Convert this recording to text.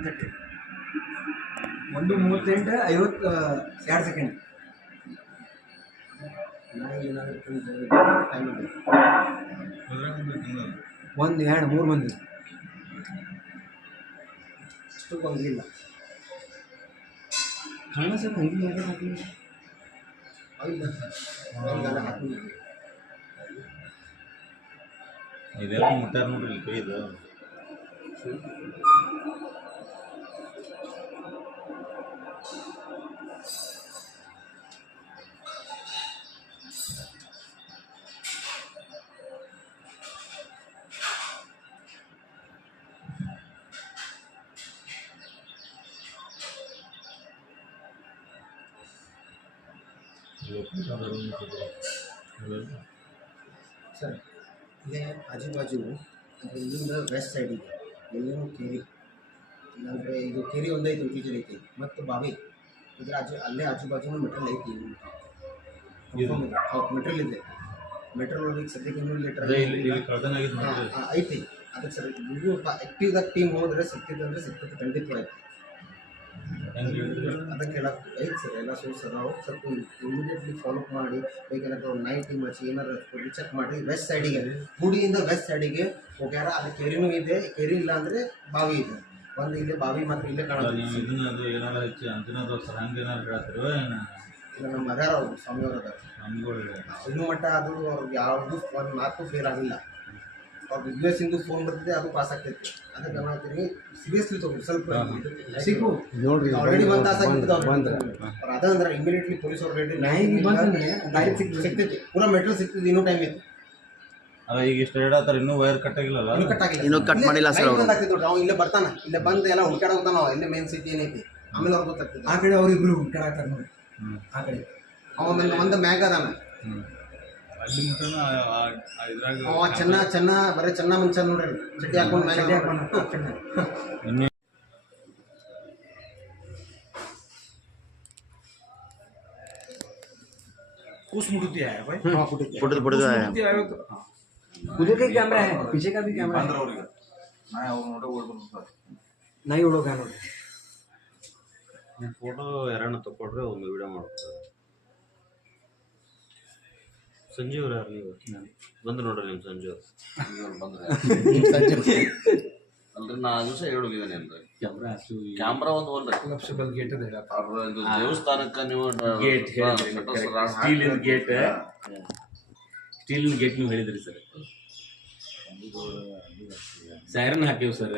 1:30 1:38 52 second. ಒಂದು 2 3 ಮಂದಿ ಅಷ್ಟು ಬಂದಿಲ್ಲ. ಕಣ್ಣ ಸರ್ ಹಂಗೆ ಯಾಕೆ ಹಾಕಲಿಲ್ಲ? ಇದೆಲ್ಲ ಮುಟ್ಟಾರ ನೋಡ್ರಿ ಕೈ ಇದು. ಸರ್ ಇಲ್ಲೇ ಆಜು ಬಾಜು ಇಲ್ಲಿಂದ ವೆಸ್ಟ್ ಸೈಡಿಗೆ ಎಲ್ಲೇನೋ ಕೇರಿ, ಇಲ್ಲಾಂದರೆ ಇದು ಕೇರಿ ಒಂದೈತಿ ಟೀಚರ್ ಐತಿ ಮತ್ತು ಬಾವಿ ಇದ್ರ ಅಲ್ಲೇ ಆಜು ಬಾಜು ಮೆಟ್ರಲ್ ಐತಿ. ಹೌದು ಮೆಟ್ರಲ್ ಇದೆ. ಮೆಟ್ರಲ್ ಒಳಗೆ ಸದ್ಯಕ್ಕೆ 100 ಲೀಟರ್ ಐತಿ. ಅದಕ್ಕೆ ಸರ್ ನೀವು ಆ್ಯಕ್ಟಿವ್ದಾಗ ಟೀಮ್ ಹೋದ್ರೆ ಸಿಕ್ತಿದ್ದಂದ್ರೆ ಸಿಕ್ತದೆ ಖಂಡಿತ ಐತಿ. ಅದಕ್ಕೆ ಎಲ್ಲ ಐತೆ ಸರ್, ಎಲ್ಲ ಸೋರ್ಸ್ ಅದಾವೆ. ಸ್ವಲ್ಪ ಇಮಿಡಿಯೇಟ್ಲಿ ಫಾಲೋಅಪ್ ಮಾಡಿ ಬೇಕಂದ್ರೆ ನೈಟ್ ಟೀಮ್ ಹಚ್ಚಿ ಏನಾರು ಚೆಕ್ ಮಾಡಿ ವೆಸ್ಟ್ ಸೈಡಿಗೆ ಗುಡಿಯಿಂದ ವೆಸ್ಟ್ ಸೈಡಿಗೆ ಹೋಗ್ಯಾರ. ಅಲ್ಲಿ ಕೆರಿನೂ ಇದೆ, ಕೆರಿ ಇಲ್ಲ ಅಂದರೆ ಬಾವಿ ಇದೆ. ಒಂದು ಇಲ್ಲೇ ಬಾವಿ ಮಾತ್ರ ಇಲ್ಲೇ ಕಾಣೋದು. ಇಲ್ಲ ನಮ್ಮ ಅದಾರ ಅವರು ಸ್ವಾಮಿಯವರು ಅದಾರ. ಇನ್ನೂ ಮಟ್ಟ ಅದು ಅವ್ರಿಗೆ ಯಾವುದು ಒಂದು ಮಾತು ಫೇಲ್ ಆಗಿಲ್ಲ. ಅವ್ರ ಬಿಸ್ನೆಸ್ಸಿಂದು ಫೋನ್ ಬರ್ತಿದೆ, ಅದು ಪಾಸ್ ಆಗ್ತೈತಿ. ಅದಕ್ಕೆ ನಾನು ಹೇಳ್ತೀನಿ ಸೀರಿಯಸ್ಲಿ ತಗೊಂಡು ಸ್ವಲ್ಪ ಸಿಗು ನೋಡ್ರಿ. ಆಲ್ರೆಡಿ 1 ತಾಸು ಆಗಿದ್ದು ಅವ್ರು ಅದಂದ್ರೆ ಇಮಿಡಿಯೇಟ್ಲಿ ಪೊಲೀಸ್ ಅವ್ರು ರೆಡಿ ಸಿಗ್ತೈತಿ. ಪೂರಾ ಮೆಟ್ರೋ ಸಿಗ್ತೈತಿ. ಇನ್ನೂ ಟೈಮ್ ಐತಿ. ಅಲ್ಲ ಈಗ ಇಷ್ಟು ಹೇಳತ್ತಾರ, ಇನ್ನೂ ವೈರ್ ಕಟ್ ಆಗಿಲ್ಲ, ಇನ್ನೂ ಕಟ್ ಮಾಡಿಲ್ಲ ಸರ್ ಅವರು. ಅವ್ನು ಇಲ್ಲೇ ಬರ್ತಾನ, ಇಲ್ಲೇ ಬಂದು ಎಲ್ಲ ಹುಡ್ಕಾಡ ಹೋಗ್ತಾನ. ಇಲ್ಲೇ ಮೇನ್ ಸಿಟಿ ಏನೈತಿ ಆಮೇಲೆ ಅವ್ರು ಗೊತ್ತಾಗ್ತದೆ. ಆ ಕಡೆ ಅವ್ರಿಬ್ರು ಹುಡ್ಕಾಡ್ತಾರ ನೋಡಿ. ಆ ಕಡೆ ಅವನ ಒಂದು ಮ್ಯಾಗ ಅದಾನ ಅಲ್ಲಿ ಮುಟ್ಟನ ಇದ್ರಾಗ ಅವ ಚೆನ್ನ ಬರೀ ಚೆನ್ನ ಮುಂಚೆ ನೋಡ್ರಿ ಚಡ್ಡಿ ಹಾಕೊಂಡು कुछ मुड़ती है भाई। फुटद उधर का कैमरा है, पीछे का भी कैमरा है। नहीं उड़ोगा ನೋಡಿ. ಫೋಟೋ ಯಾರನ್ನ ತಗೊಂಡ್ರೆ ಒಂದು ವಿಡಿಯೋ ಮಾಡ್ತಾರೆ. ಸಂಜೀವ್ ಅವ್ರು ಯಾರು? ನೀವು ಬಂದು ನೋಡ್ರಿ ನಿಮ್ಮ ಸಂಜೀವ್ ಬಂದ್ರೆ ಅಲ್ರಿ. ನಾ ಆ ದಿವಸ ಹೇಳೋಗಿದ್ದೇನೆ ಅಂದ್ರೆ ಕ್ಯಾಮ್ರಾ ಒಂದು ಕೊಲಾಪ್ಸಿಬಲ್ ಗೇಟ್ ಇದೆ. ದೇವಸ್ಥಾನಕ್ಕೆ ನೀವು ಸ್ಟೀಲಿನ ಗೇಟ್ ನೀವು ಹೇಳಿದ್ರಿ ಸರ್. ಸೈರನ್ ಹಾಕಿವಿ ಸರ್.